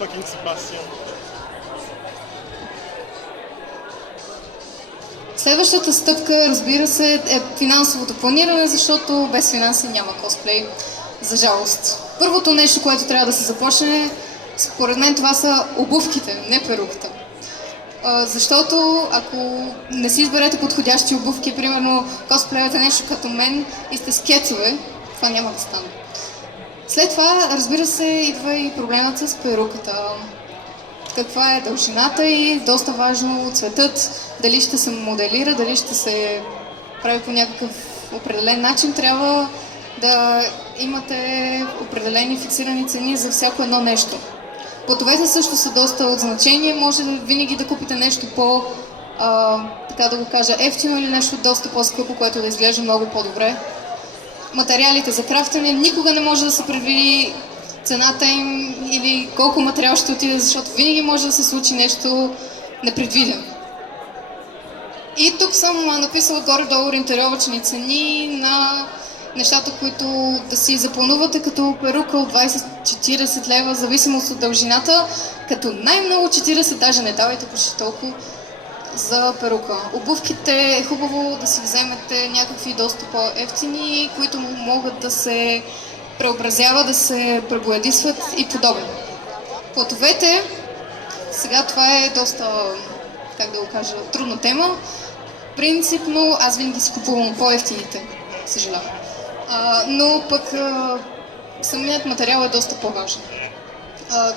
fucking Sebastian. Следващата стъпка, разбира се, е финансовото планиране, защото без финанси няма косплей, за жалост. Първото нещо, което трябва да се започне, според мен това са обувките, не перуката. Защото ако не си изберете подходящи обувки, примерно косплеявате нещо като мен и сте скетове, това няма да стане. След това, разбира се, идва и проблемът с перуката. Каква е дължината и доста важно цветът, дали ще се моделира, дали ще се прави по някакъв определен начин, трябва да имате определени фиксирани цени за всяко едно нещо. Платовете също са доста от значение, може винаги да купите нещо по, така да го кажа, ефтино или нещо доста по-скъпо, което да изглежда много по-добре. Материалите за крафтене никога не може да се предвиди цената им или колко материал ще отиде, защото винаги може да се случи нещо непредвидено. И тук съм написала горе-долу ориентировъчни цени на нещата, които да си запланувате, като перука от 20-40 лева, зависимост от дължината, като най-много 40, даже не давайте почти толкова за перука. Обувките е хубаво да си вземете някакви доста по-ефтини, които могат да се преобразяват, да се пребоядисват и подобно. Платовете, сега това е доста, как да го кажа, трудна тема. Принципно аз винаги си купувам по-ефтините, съжалявам. Но пък самият материал е доста по-важен.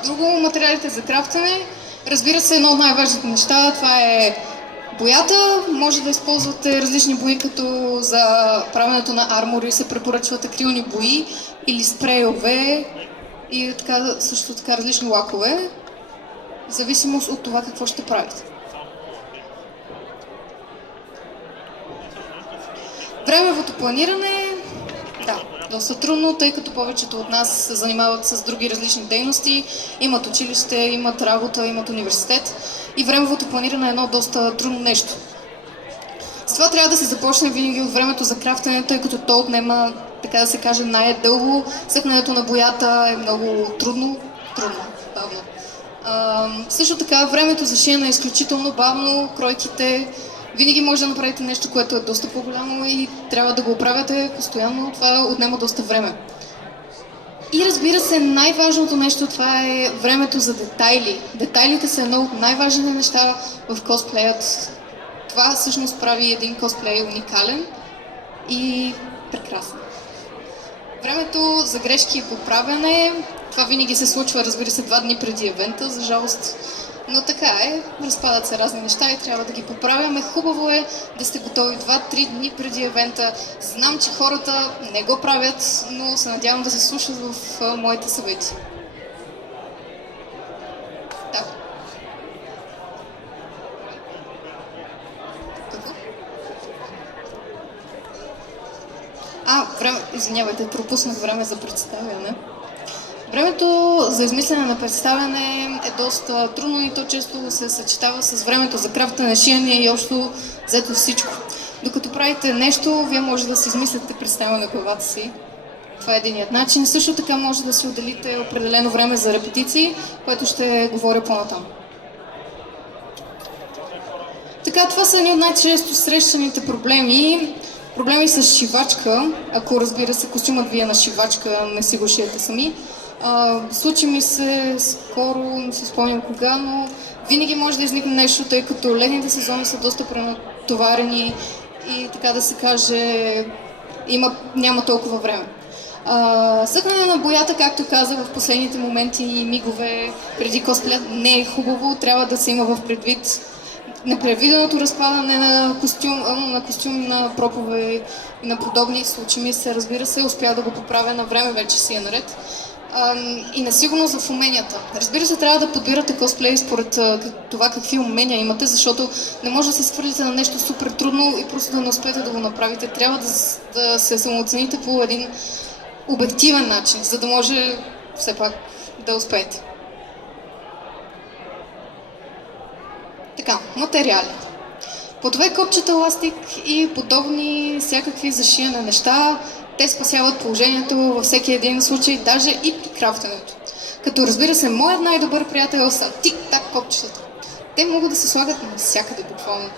Друго, материалите за крафтане, разбира се, едно от най-важните неща, това е боята. Може да използвате различни бои, като за правенето на армори се препоръчват акрилни бои или спрейове и така, също така различни лакове, в зависимост от това какво ще правите. Времевото планиране, да, доста трудно, тъй като повечето от нас се занимават с други различни дейности, имат училище, имат работа, имат университет и времевото планиране е едно доста трудно нещо. С това трябва да се започне винаги от времето за крафтане, тъй като то отнема, така да се каже, най-дълго. Съхненето на боята е много трудно, бавно. Също така времето за шиене е изключително бавно, кройките. Винаги може да направите нещо, което е доста по-голямо и трябва да го оправяте постоянно, това отнема доста време. И разбира се, най-важното нещо това е времето за детайли. Детайлите са едно от най-важните неща в косплеят. Това всъщност прави един косплей уникален и прекрасен. Времето за грешки и поправяне, това винаги се случва, разбира се, 2 дни преди евента, за жалост. Но така е, разпадат се разни неща и трябва да ги поправяме. Хубаво е да сте готови 2-3 дни преди евента. Знам, че хората не го правят, но се надявам да се слушат в моите съвети. Да. Извинявайте, пропуснах време за представяне. Времето за измислене на представяне е доста трудно и то често се съчетава с времето за крафтене, шиене и общо взето всичко. Докато правите нещо, вие може да си измислите представяне на главата си. Това е единият начин. Също така може да си отделите определено време за репетиции, което ще говоря по-натам. Така, това са едни от най-често срещаните проблеми. Проблеми с шивачка, ако разбира се костюмът ви е на шивачка, не си го шиете сами. Случи ми се скоро, не си спомням кога, но винаги може да изникне нещо, тъй като летните сезони са доста пренатоварени и така да се каже, няма толкова време. Съхнене на боята, както казах в последните моменти и мигове преди косплея, не е хубаво, трябва да се има в предвид непредвиденото разпадане на костюм, на пропове и на подобни. Случаи ми се, разбира се, успя да го поправя на време, вече си е наред. И на сигурност в уменията. Разбира се, трябва да подбирате косплей според това какви умения имате, защото не може да се свърлите на нещо супер трудно и просто да не успеете да го направите. Трябва да се самооцените по един обективен начин, за да може все пак да успеете. Така, материали. Платове, копчета, еластик и подобни всякакви за шиене неща, те спасяват положението във всеки един случай, даже и при крафтенето. Като разбира се, моят най-добър приятел са тик-так копчетата. Те могат да се слагат навсякъде буквално,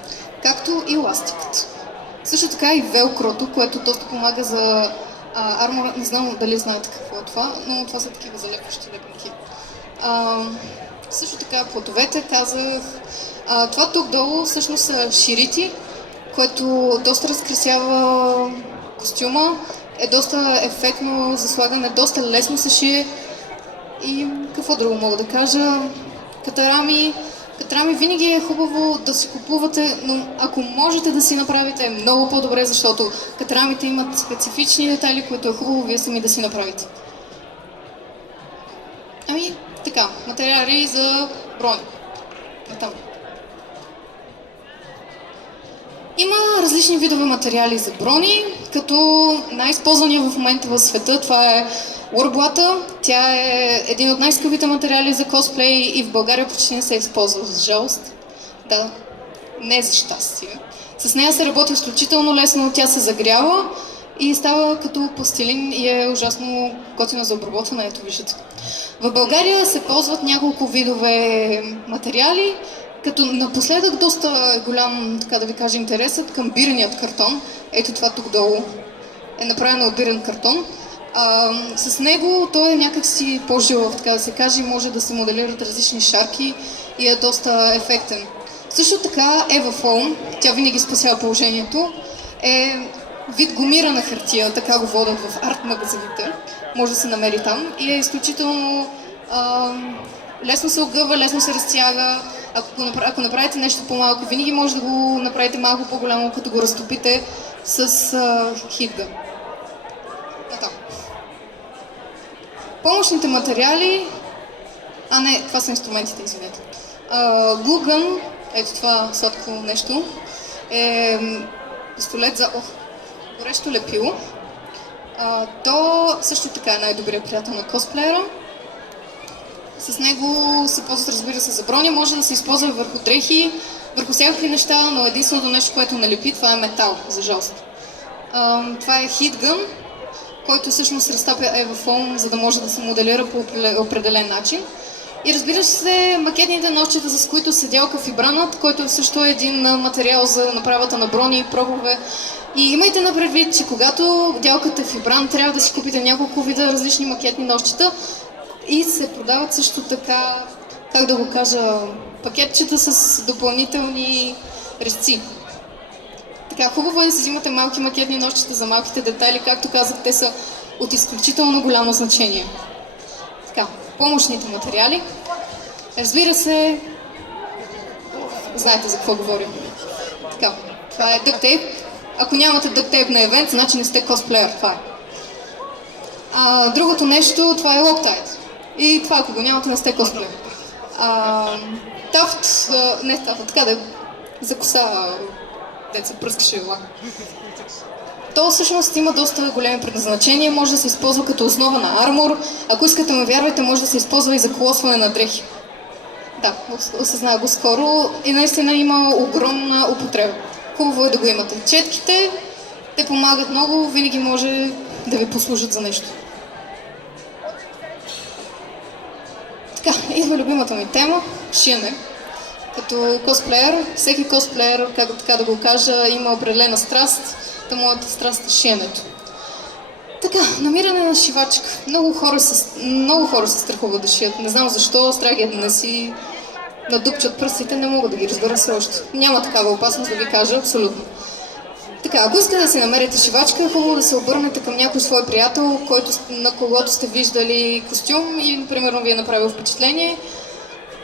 както и ластикът. Също така и велкрото, което доста помага за армора. Не знам дали знаете какво е това, но това са такива залепващи лепенки. Също така платовете, казах. Това тук долу всъщност са ширити, което доста разкрасява костюма, е доста ефектно за слагане, доста лесно се шие. И какво друго мога да кажа? Катарами. Катарами винаги е хубаво да си купувате, но ако можете да си направите, е много по-добре, защото катарамите имат специфични детайли, които е хубаво вие сами да си направите. Ами, така, материали за брони. Там. Има различни видове материали за брони, като най-използвания в момента в света това е урблата. Тя е един от най-скъпите материали за косплей и в България почти не се използва, за жалост. Да, не за щастие. С нея се работи изключително лесно, тя се загрява и става като пластилин и е ужасно готина за обработване, ето виждате. В България се ползват няколко видове материали, като напоследък доста голям, така да ви кажа, интересът към биреният картон. Ето това тук долу е направено от бирен картон. С него той е някакси по-жилав, така да се каже, може да се моделират различни шарки и е доста ефектен. Също така Evafoam, тя винаги спасява положението, е вид гумирана хартия, така го водят в арт-магазините, може да се намери там и е изключително лесно се огъва, лесно се разтяга. Ако направите нещо по-малко, винаги може да го направите малко по-голямо, като го разтопите с хитга. Помощните материали... не, това са инструментите, извинете. Glue gun, ето това сладко нещо, е пистолет за горещо лепило. То също така е най-добрият приятел на косплеера. С него се ползват, разбира се, за броня, може да се използва върху дрехи, върху всякакви неща, но единственото нещо, което налепи, това е метал, за жалост. Това е heat gun, който всъщност разтапя Evafoam, за да може да се моделира по определен начин. И разбира се, макетните ножчета, с които се дялка фибранът, който също е един материал за направата на брони и пробове. И имайте на предвид, че когато дялкате фибран, трябва да си купите няколко вида различни макетни ножчета и се продават също така, как да го кажа, пакетчета с допълнителни резци. Така, хубаво е да си взимате малки макетни ножчета за малките детайли, както казах, те са от изключително голямо значение. Така, помощните материали. Разбира се, знаете за какво говорим. Така, това е duct tape. Ако нямате duct tape на евент, значи не сте косплеер, това е. Другото нещо, това е Loctite. И това, ако го нямате, не сте косплеер. Тафт, не тафт, така да е, за коса, деца пръскаше лак. То всъщност има доста големи предназначения, може да се използва като основа на армор. Ако искате ме вярвайте, може да се използва и за колосване на дрехи. Да, осъзнах го скоро и наистина има огромна употреба. Хубаво е да го имате. Четките, те помагат много, винаги може да ви послужат за нещо. Така, идва любимата ми тема – шиене. Като косплеер, всеки косплеер, как така да го кажа, има определена страст. Та моята страст е шиенето. Така, намиране на шивачка. Много хора се страхуват да шият. Не знам защо, страх ги да не си надупчат пръстите, не мога да ги разбера все още. Няма такава опасност да ви кажа, абсолютно. Така, ако искате да си намерите шивачка, е хубаво да се обърнете към някой свой приятел, на когото сте виждали костюм и, примерно, ви е направил впечатление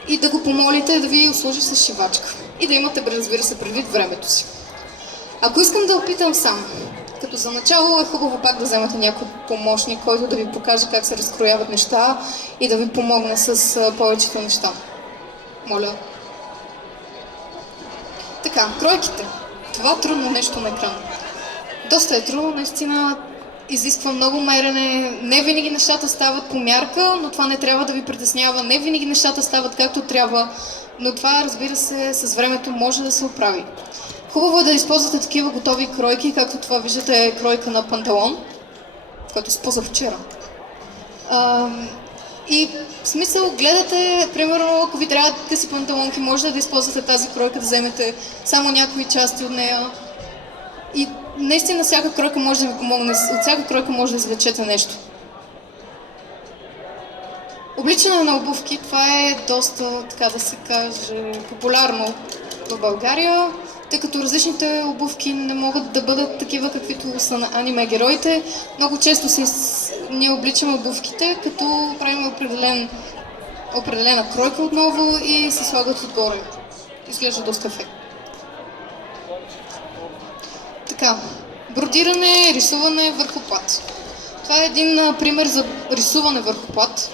и да го помолите да ви услужи с шивачка. И да имате, разбира се, предвид времето си. Ако искам да опитам сам, като за начало е хубаво пак да вземете някой помощник, който да ви покаже как се разкрояват неща и да ви помогне с повечето неща. Моля. Така, кройките. Това трудно нещо на екран. Доста е трудно, наистина изисква много мерене. Не винаги нещата стават по мярка, но това не трябва да ви притеснява. Не винаги нещата стават както трябва, но това, разбира се, с времето може да се оправи. Хубаво е да използвате такива готови кройки, както това виждате е кройка на панталон, който използвах вчера. И в смисъл, гледате, примерно, ако ви трябват къси панталонки, може да използвате тази кройка, да вземете само някои части от нея. И наистина всяка кройка може да ви помогне, от всяка кройка може да извлечете нещо. Обличане на обувки, това е доста, така да се каже, популярно в България, тъй като различните обувки не могат да бъдат такива, каквито са на аниме героите. Много често ние обличаме обувките, като правим определена кройка отново и се слагат отгоре. Изглежда доста ефектно. Така, бродиране, рисуване върху плат. Това е един пример за рисуване върху плат.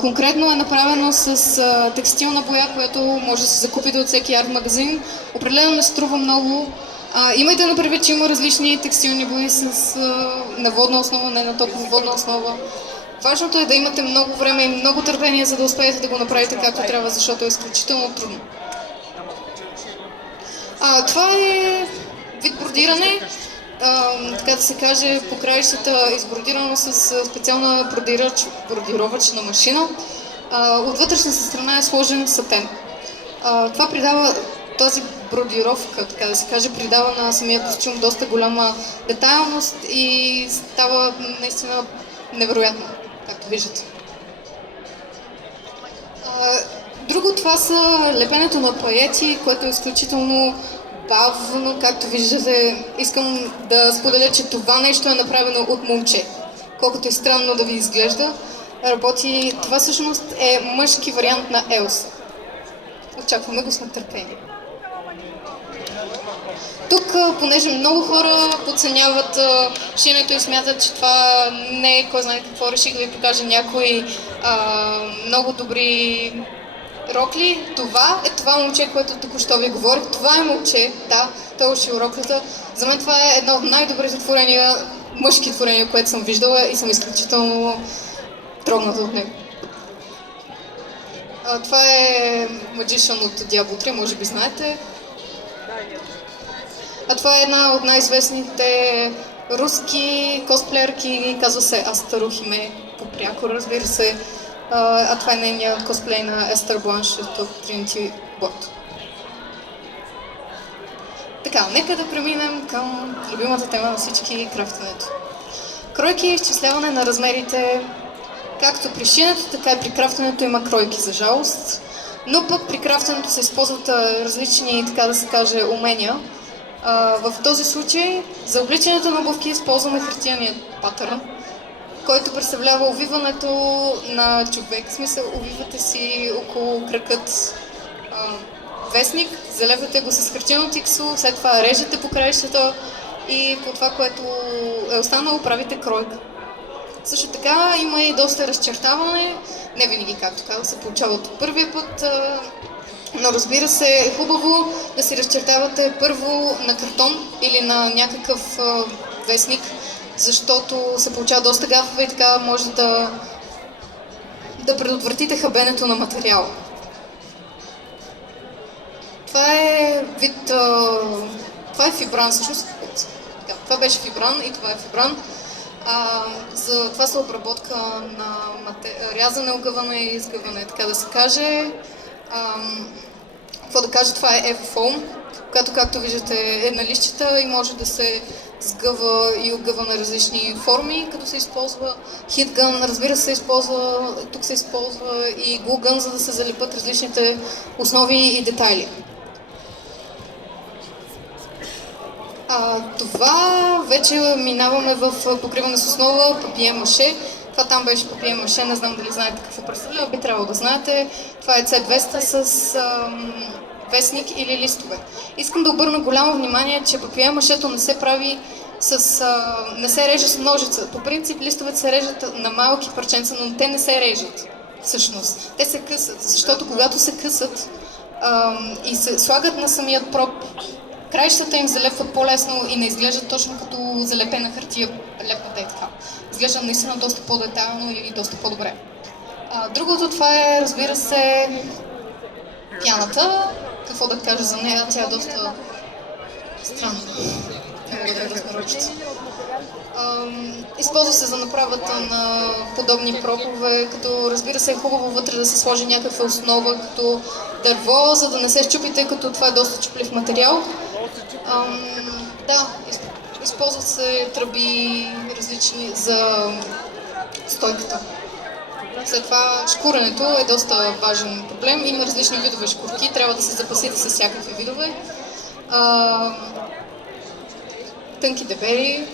Конкретно е направено с текстилна боя, която може да се закупите от всеки арт магазин. Определено не струва много. Имайте на предвид, че има различни текстилни бои на водна основа, не на топловодна основа. Важното е да имате много време и много търпение, за да успеете да го направите както трябва, защото е изключително трудно. Това е вид бродиране. Така да се каже, по краищата избродирано с специална бродировъчна машина. От вътрешната страна е сложен сатен. Това придава, тази бродировка, така да се каже, придава на самия костюм доста голяма детайлност и става наистина невероятно, както виждате. Друго, това са лепенето на паети, което е изключително бавно, както виждате. Искам да споделя, че това нещо е направено от момче. Колкото е странно да ви изглежда, работи. Това всъщност е мъжки вариант на Елса. Очакваме го с нетърпение. Тук, понеже много хора подценяват шиенето и смятат, че това не е кой знае какво, реших да ви покажа някои много добри рокли. Това е това момче, което току-що ви говорих. Това е момче, да, той ушил роклята. За мен това е едно от най-добрите творения, мъжки творения, което съм виждала и съм изключително трогната от него. Това е Magician от Diablo 3, може би знаете. Това е една от най-известните руски косплеерки, казва се Астарухиме, по-пряко, разбира се. Това е нейният косплей на Естер Бланш от Trinity Bot. Така, нека да преминем към любимата тема на всички, крафтенето. Кройки и изчисляване на размерите. Както при шиенето, така и при крафтенето има кройки, за жалост. Но пък при крафтенето се използват различни, така да се каже, умения. В този случай за обличането на обувки използваме хартияния патърн, който представлява увиването на човек. В смисъл, увивате си около кракът вестник, залепвате го с хартиено тиксо, след това режете по краищата и по това, което е останало, правите кройка. Също така има и доста разчертаване, не винаги, както казах, се получава от първия път, но разбира се е хубаво да си разчертавате първо на картон или на някакъв вестник, защото се получава доста гафове и така може да предотвратите хабенето на материала. Това е вид... това е фибран всъщност. Това беше фибран и това е фибран. Това са обработка на рязане, огъване и изгъване, така да се каже. Какво да кажа, това е Evofoam, която, както виждате, е на листчета и може да се сгъва и огъва на различни форми, като се използва хитгън, разбира се, тук се използва и глугън, за да се залепат различните основи и детайли. Това вече минаваме в покриване с основа, папие-маше. Това там беше папие-маше, не знам дали знаете какво представлява, би трябвало да знаете. Това е C200 с вестник или листове. Искам да обърна голямо внимание, че папие-машето не се прави не се реже с ножица. По принцип листовете се режат на малки парченца, но те не се режат всъщност. Те се късат, защото когато се късат и се слагат на самият проб, краищата им залепват по-лесно и не изглеждат точно като залепена хартия, лепната е така. Изглежда наистина доста по-детайлно и доста по-добре. Другото, това е, разбира се, пяната. Какво да кажа за нея? Тя е доста странна. Не мога да размероча. Използва се за направата на подобни пропове, като разбира се е хубаво вътре да се сложи някаква основа, като дърво, за да не се счупи, тъй като това е доста чуплив материал. Да, използват се тръби различни за стойката. След това шкуренето е доста важен проблем. Има различни видове шкурки, трябва да се запасите с всякакви видове. Тънки дебели,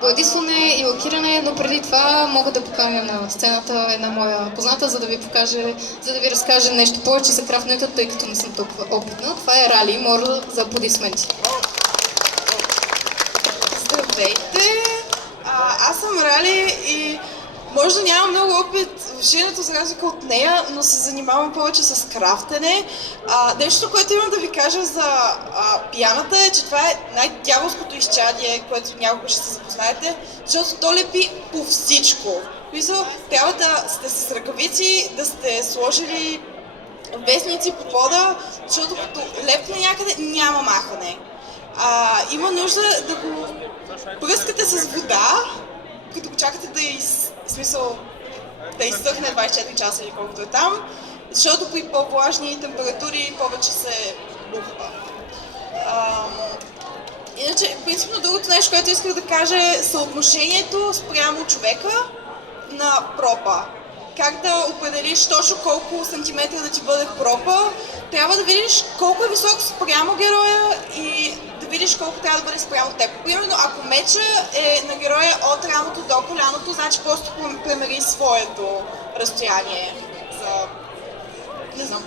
боядисване и лакиране, но преди това мога да поканя на сцената една моя позната, за да ви покаже, за да ви разкаже нещо повече за крафтенето, тъй като не съм толкова опитна. Това е Рали, моля за аплодисменти. Здравейте! Аз съм Рали и може да нямам много опит в шиенето за разлика от нея, но се занимавам повече с крафтене. Нещо, което имам да ви кажа за пианата е, че това е най-дяволското изчадие, което някога ще се запознаете, защото то лепи по всичко. Мисля, трябва да сте с ръкавици, да сте сложили вестници по пода, защото като лепне някъде няма махане. Има нужда да го пръскате с вода, като го чакате да изсъхне 24 часа или колкото е там, защото при по-влажни температури повече се бухва. Иначе, принципно другото нещо, което исках да кажа е съотношението спрямо човека на пропа. Как да определиш точно колко сантиметра да ти бъде пропа, трябва да видиш колко е висок спрямо героя и да видиш колко трябва да бъде спрямо теб. Примерно, ако меча е на героя от рамото до коляното, значи просто премери своето разстояние за... не знам.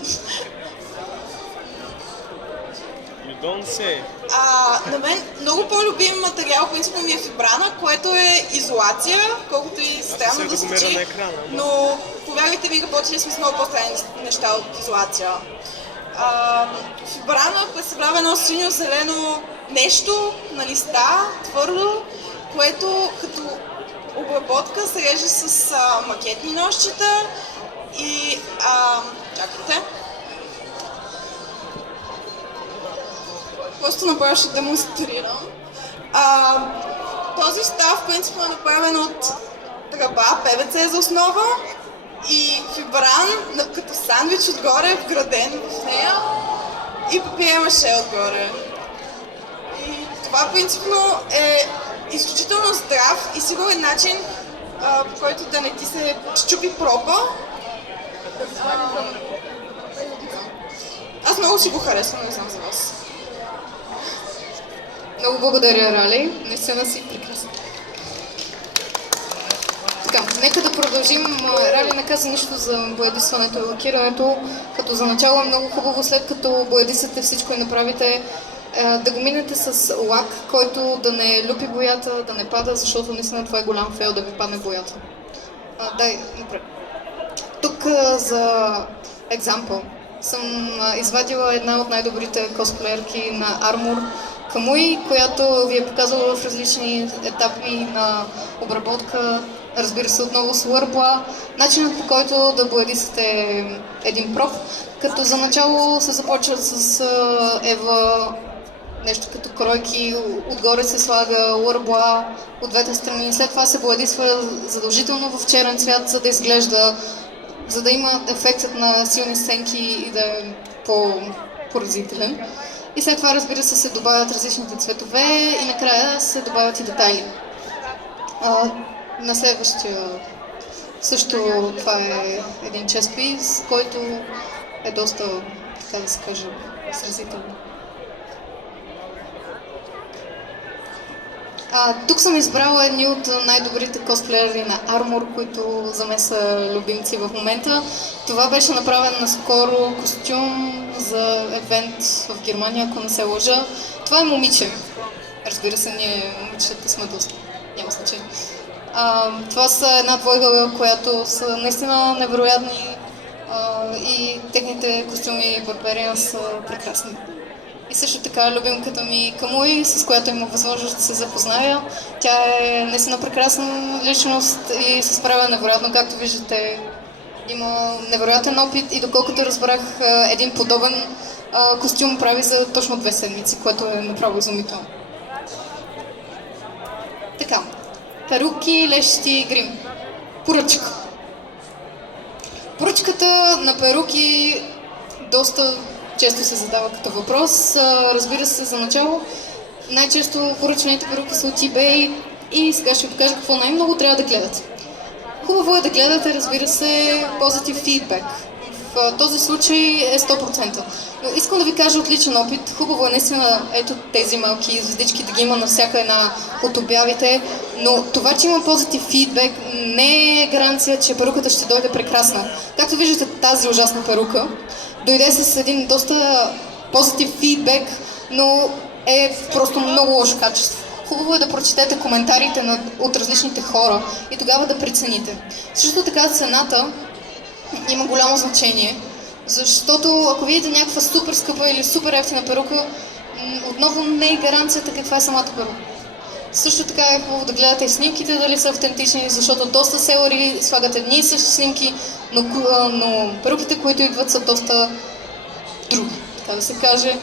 На мен много по-любим материал, принципно ми е фибрана, което е изолация, колкото и странно да звучи, но повярвайте ми, работили сме с много по-странни неща от изолация. Фибрана представлява едно синьо-зелено нещо на листа, твърдо, което като обработка се реже с макетни ножчета и... чакайте. Просто направо ще демонстрирам. Този став принципно е направен от тръба, ПВЦ за основа и фибран като сандвич отгоре, вграден в нея и папиер-маше отгоре. И това принципно е изключително здрав и сигурен начин, по който да не ти се счупи пропа. Аз много си го харесвам, не знам за вас. Много благодаря, Рали. Наистина си прекрасна. Така, нека да продължим. Рали не каза нищо за боядисването и лакирането, като за начало е много хубаво, след като боядисате всичко и направите, да го минете с лак, който да не люпи боята, да не пада, защото наистина това е голям фейл да ви падне боята. Дай, напред. Тук за екзампъл съм извадила една от най-добрите косплеерки на Armor, Камуи, която ви е показала в различни етапи на обработка, разбира се отново с върбла, начинът по който да боядисате един проф, като за начало се започва с ева, нещо като кройки, отгоре се слага лърбла от двете страни, след това се боядисва задължително в черен цвят, за да изглежда, за да има ефектът на силни сценки и да е по-поразителен. И след това, разбира се добавят различните цветове и накрая се добавят и детайли. На следващия също това е един честпис, който е доста, така да се каже, сразителен. Тук съм избрала едни от най-добрите косплеери на Armor, които за мен са любимци в момента. Това беше направен наскоро костюм за евент в Германия, ако не се лъжа. Това е момиче. Разбира се, ние момичета сме доста. Няма значение. Това са една двойка, която са наистина невероятни и техните костюми и барберия са прекрасни. И също така любимката ми Камуи, с която има възможност да се запозная. Тя е наистина прекрасна личност и се справя невероятно, както виждате. Има невероятен опит и доколкото разбрах, един подобен костюм прави за точно 2 седмици, което е направо изумително. Така, перуки, лещи, грим. Поръчка. Поръчката на перуки доста често се задава като въпрос. Разбира се, за начало, най-често поръчаните перуки са от eBay и сега ще ви покажа какво най-много трябва да гледате. Хубаво е да гледате, разбира се, позитив фидбек. В този случай е 100%. Но искам да ви кажа от личен опит, хубаво е наистина ето тези малки звездички да ги има на всяка една от обявите, но това, че има позитив фидбек, не е гаранция, че перуката ще дойде прекрасна. Както виждате, тази ужасна перука дойде с един доста позитив фидбек, но е просто много лошо качество. Хубаво е да прочетете коментарите от различните хора и тогава да прецените. Също така цената има голямо значение, защото ако видите някаква супер скъпа или супер ефтина перука, отново не е гаранцията каква е самата перука. Също така е хубаво да гледате и снимките дали са автентични, защото доста селъри слагат едни и същи снимки, но перуките, които идват, са доста други, така да се каже.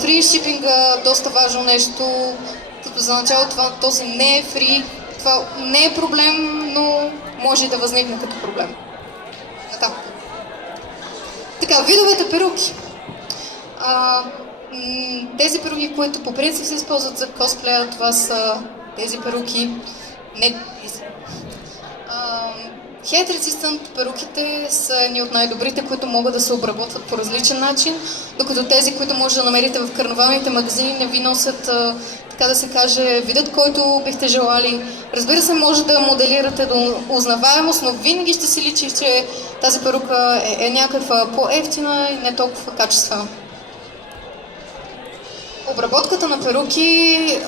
Фри шипинга, доста важно нещо, като за начало този не е фри, това не е проблем, но може и да възникне като проблем. Така, видовете перуки. Тези перуки, които по принцип се използват за косплея, това са тези перуки. Heat Resistant перуките са едни от най-добрите, които могат да се обработват по различен начин, докато тези, които може да намерите в карнавалните магазини, не ви носят, така да се каже, видът, който бихте желали. Разбира се, може да моделирате до узнаваемост, но винаги ще си личи, че тази перука е някаква по-евтина и не толкова качествена. Обработката на перуки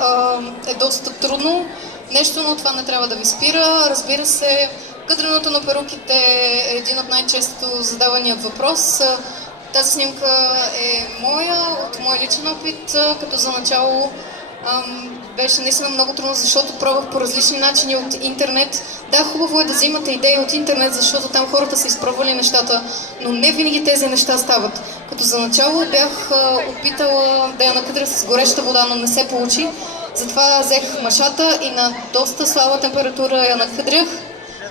е доста трудно нещо, но това не трябва да ви спира. Разбира се, кадреното на перуките е един от най-често задавания въпрос. Тази снимка е моя, от мой личен опит, като за начало беше наистина много трудно, защото пробвах по различни начини от интернет. Да, хубаво е да взимате идеи от интернет, защото там хората са изпробвали нещата, но не винаги тези неща стават. Като за начало бях опитала да я накъдря с гореща вода, но не се получи. Затова взех машата и на доста слаба температура я накъдрях,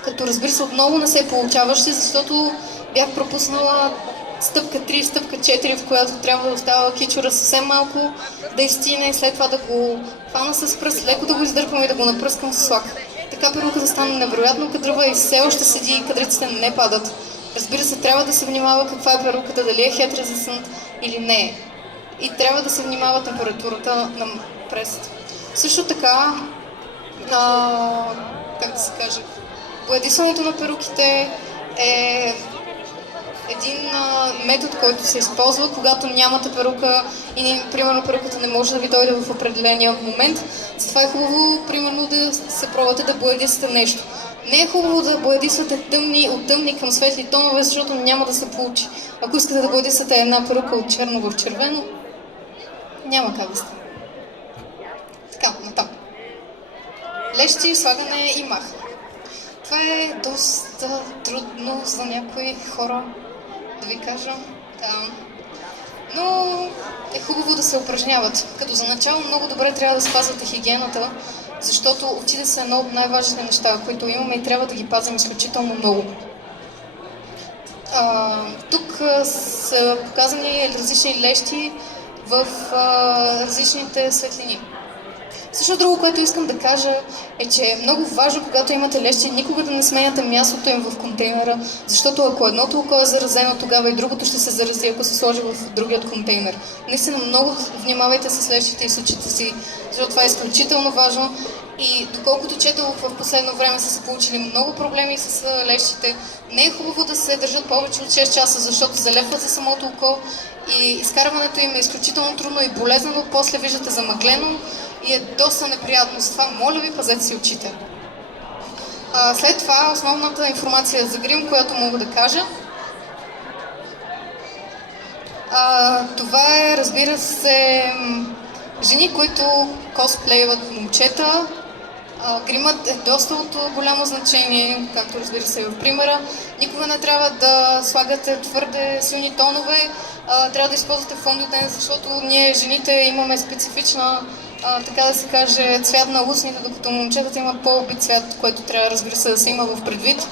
като разбира се отново не се получаваше, защото бях пропуснала стъпка 3, стъпка 4, в която трябва да остава кичура съвсем малко, да изтине и след това да го хвана с пръст, леко да го издърпам и да го напръскам с лак. Така перуката стане невероятно кадрава и все още седи и кадриците не падат. Разбира се, трябва да се внимава каква е перуката, дали е Heat Resistant или не е. И трябва да се внимава температурата на пресата. Също така, как да се каже, боядисването на перуките е един метод, който се използва, когато нямате перука и, примерно, перуката не може да ви дойде в определения момент. Затова е хубаво, примерно, да се пробвате да боядисате нещо. Не е хубаво да боядисвате от тъмни към светли тонове, защото няма да се получи. Ако искате да боядисате една перука от черно в червено, няма как да стане. Така, натам. Лещи, слагане и мах. Това е доста трудно за някои хора, да ви кажа. Да. Но е хубаво да се упражняват. Като за начало много добре трябва да спазвате хигиената, защото очите са едно от най-важните неща, които имаме и трябва да ги пазим изключително много. Тук са показани различни лещи в различните светлини. Също друго, което искам да кажа е, че е много важно, когато имате лещи, никога да не сменяте мястото им в контейнера, защото ако едното око е заразено, тогава и другото ще се зарази, ако се сложи в другият контейнер. Наистина много внимавайте с лещите и с очите си, защото това е изключително важно. И доколкото четох, в последно време са се получили много проблеми с лещите. Не е хубаво да се държат повече от 6 часа, защото залепват за самото око и изкарването им е изключително трудно и болезнено. После виждате замъглено и е доста неприятно. С това, моля ви, пазете си очите. След това основната информация за грим, която мога да кажа. Това е, разбира се, жени, които косплейват момчета. Гримът е доста от голямо значение, както разбира се в примера. Никога не трябва да слагате твърде силни тонове, трябва да използвате фондиотен, защото ние жените имаме специфична така да се каже, цвят на устните, докато момчетата имат по-убит цвят, което трябва, разбира се, да се има в предвид.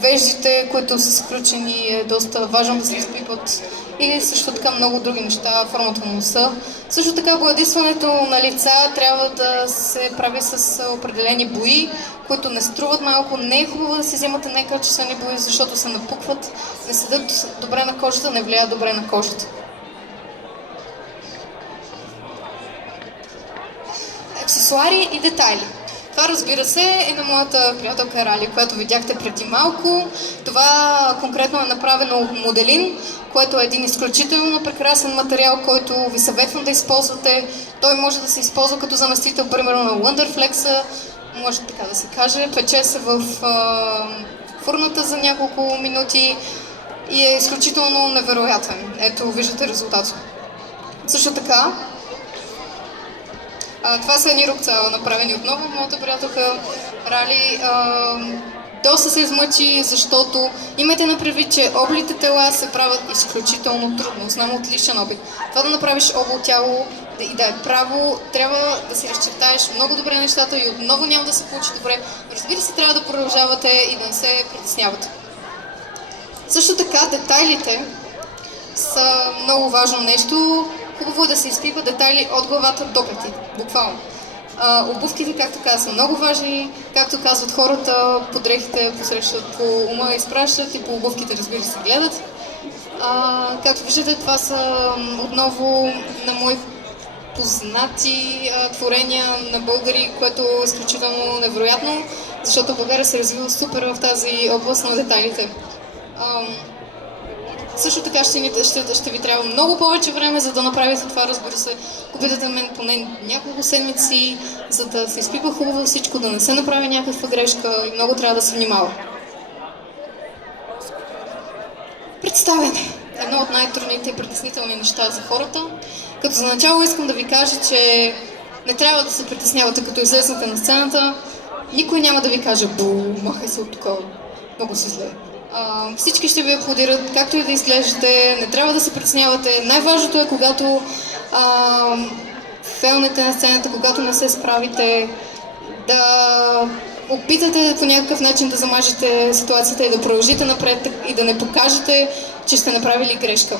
Веждите, които са сключени, е доста важно да се изпипат и също така много други неща, формата на носа. Също така боядисването на лица трябва да се прави с определени бои, които не струват малко. Не е хубаво да си вземате некачествени бои, защото се напукват, не седят добре на кожата, не влияят добре на кожата. Аксесуари и детайли. Това, разбира се, е на моята приятелка Рали, която видяхте преди малко. Това конкретно е направено от моделин, което е един изключително прекрасен материал, който ви съветвам да използвате. Той може да се използва като заместител, примерно на Wonderflex, може така да се каже. Пече се в фурната за няколко минути и е изключително невероятен. Ето, виждате резултата. Също така, това са едни рукца, направени отново от моята приятелка Рали. Доста се измъчи, защото имайте на предвид, че облите тела се правят изключително трудно. Знам от личен опит. Това да направиш обл тяло и да е право, трябва да си разчертаеш много добре нещата и отново няма да се получи добре. Разбира се, трябва да продължавате и да не се притеснявате. Също така, детайлите са много важно нещо. Хубаво е да се изпипа детайли от главата до петите, буквално. Обувките, както казах, са много важни. Както казват хората, по дрехите посрещат, по ума изпращат и по обувките, разбира се, гледат. Както виждате, това са отново на мои познати творения на българи, което е изключително невероятно, защото България се развива супер в тази област на детайлите. Също така ще ви трябва много повече време, за да направите това, разбира се. Попитате мен поне няколко седмици, за да се изпипа хубаво всичко, да не се направи някаква грешка и много трябва да се внимава. Представяне. Едно от най-трудните и притеснителни неща за хората. Като за начало искам да ви кажа, че не трябва да се притеснявате, като излезнете на сцената. Никой няма да ви каже: бу, махай се от такова. Много си зле. Всички ще ви аплодират, както и да изглеждате, не трябва да се притеснявате. Най-важното е, когато фейлнете на сцената, когато не се справите, да опитате по някакъв начин да замажете ситуацията и да продължите напред и да не покажете, че сте направили грешка.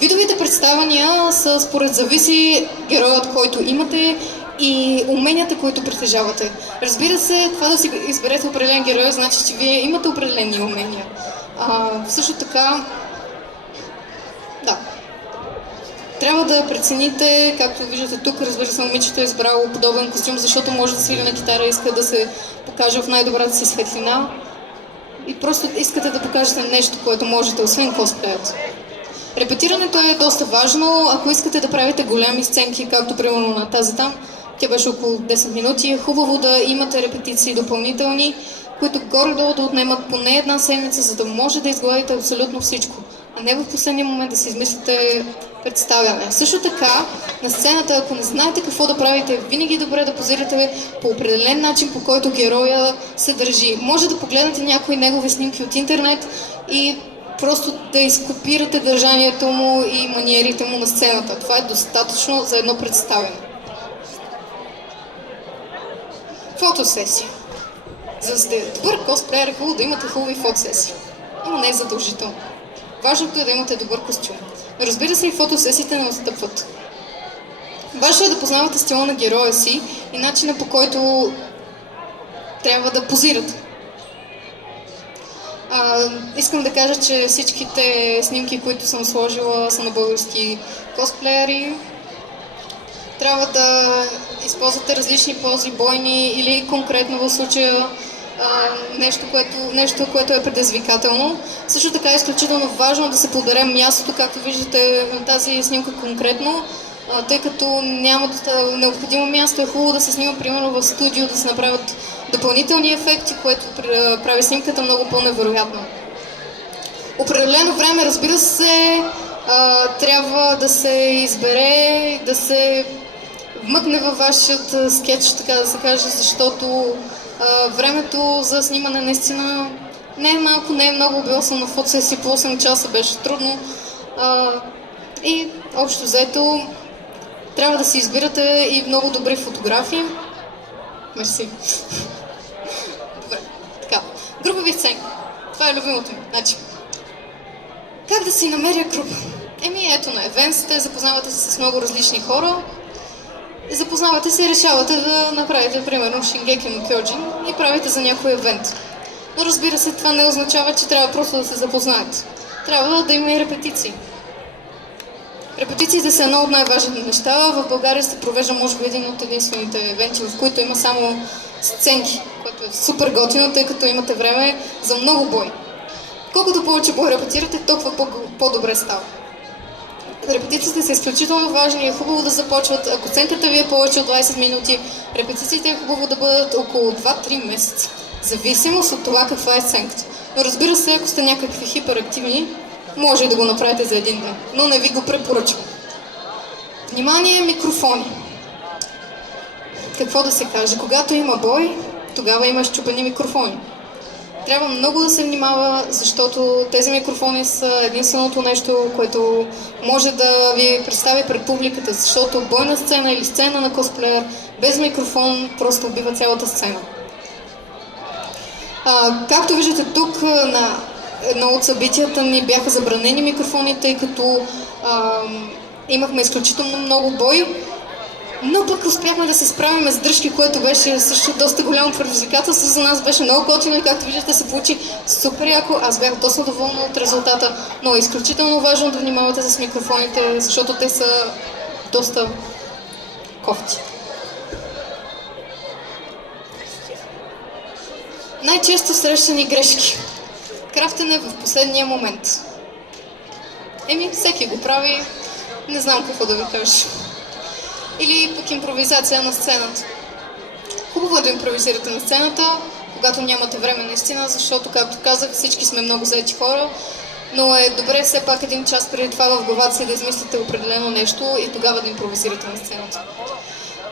Видовите представяния са според зависи героят, който имате и уменията, които притежавате. Разбира се, това да си изберете определен герой, значи, че вие имате определени умения. Също така, да, трябва да прецените, както виждате тук, разбира се, момичето е избрало подобен костюм, защото може да свири на китара, иска да се покаже в най-добрата си светлина и просто искате да покажете нещо, което можете, освен косплеят. Репетирането е доста важно. Ако искате да правите големи сценки, както примерно на тази там, тя беше около 10 минути, е хубаво да имате репетиции допълнителни, които горе-долу да отнемат поне една седмица, за да може да изгладите абсолютно всичко, а не в последния момент да си измислите представяне. Също така, на сцената, ако не знаете какво да правите, винаги е добре да позирате по определен начин, по който героя се държи. Може да погледнете някои негови снимки от интернет и просто да изкопирате държанието му и маниерите му на сцената. Това е достатъчно за едно представяне. Фотосесия. За да сте добър косплеер, е хубаво да имате хубави фотосесии. Но не е задължително. Важното е да имате добър костюм. Но разбира се, и фотосесиите не отстъпват. Важно е да познавате стила на героя си и начина, по който трябва да позирате. Искам да кажа, че всичките снимки, които съм сложила, са на български косплеери. Трябва да използвате различни пози, бойни или конкретно в случая нещо, което е предизвикателно. Също така е изключително важно да се подбере мястото, както виждате на тази снимка конкретно, тъй като няма необходимо място, е хубаво да се снима примерно в студио, да се направят допълнителни ефекти, което прави снимката много по-невероятна. Определено време, разбира се, трябва да се избере, да се вмъкне във вашият скетч, така да се каже, защото времето за снимане наистина не е малко, не е много. Била съм на фотосесия по 8 часа, беше трудно. И общо взето трябва да си избирате и много добри фотографии. Мерси. Добре, така. Групови сцени. Това е любимото ми. Значи, как да си намеря група? Ето на евент сте, запознавате се с много различни хора, запознавате се и решавате да направите, примерно, Shingeki no Kyojin и правите за някой евент. Но разбира се, това не означава, че трябва просто да се запознаете. Трябва да има и репетиции. Репетициите са едно от най-важните неща. В България се провежда, може би, един от единствените евенти, в които има само сценки, което е супер готино, тъй като имате време за много бой. Колкото повече бой репетирате, толкова по-добре става. Репетициите са изключително важни и е хубаво да започват. Ако сценката ви е повече от 20 минути, репетициите е хубаво да бъдат около 2-3 месеца. Зависимост от това каква е сценката. Но разбира се, ако сте някакви хиперактивни, може да го направите за един ден, но не ви го препоръчвам. Внимание, микрофони. Какво да се каже? Когато има бой, тогава има счупени микрофони. Трябва много да се внимава, защото тези микрофони са единственото нещо, което може да ви представи пред публиката, защото бойна сцена или сцена на косплеер без микрофон просто убива цялата сцена. Както виждате тук, на едно от събитията ни бяха забранени микрофони, тъй като имахме изключително много бой, но пък успяхме да се справим с дръжки, което беше също доста голямо предизвикателство за нас, беше много готино и както виждате се получи супер яко. Аз бях доста доволна от резултата, но е изключително важно да внимавате с микрофоните, защото те са доста кофти. Най-често срещани грешки. Крафтене в последния момент. Всеки го прави, не знам какво да ви кажа. Или пък импровизация на сцената. Хубаво е да импровизирате на сцената, когато нямате време наистина, защото, както казах, всички сме много заети хора, но е добре все пак един час преди това в главата си да измислите определено нещо и тогава да импровизирате на сцената.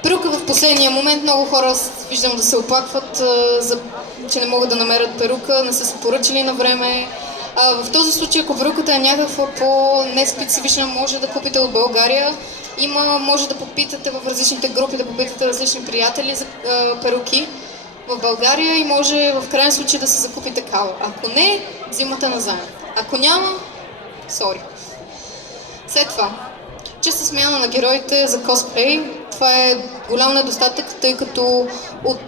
Перука в последния момент. Много хора виждам да се оплакват, че не могат да намерят перука, не са се поръчали на време. В този случай, ако перуката е някаква по-неспецифична, може да купите от България. Може да попитате в различните групи, да попитате различни приятели за перуки в България и може в крайен случай да се закупи такава. Ако не, взимате назаем. Ако няма, сори. След това, честа смяна на героите за косплей. Това е голям недостатък, тъй като от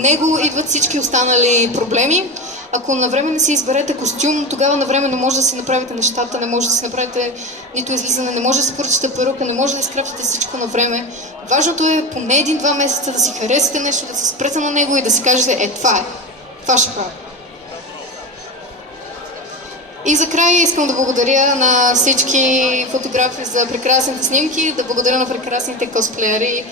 него идват всички останали проблеми. Ако навреме не си изберете костюм, тогава навреме не може да си направите нещата, не може да си направите нито излизане, не може да си поръчате перука, не може да изкрафтите всичко навреме. Важното е поне 1-2 месеца да си харесате нещо, да се спрете на него и да си кажете, това ще правя. И за край искам да благодаря на всички фотографи за прекрасните снимки, да благодаря на прекрасните косплеери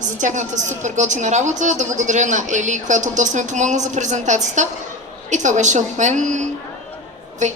за тяхната супер готина работа, да благодаря на Ели, която доста ми помогна за презентацията. И това беше от мен. Вей!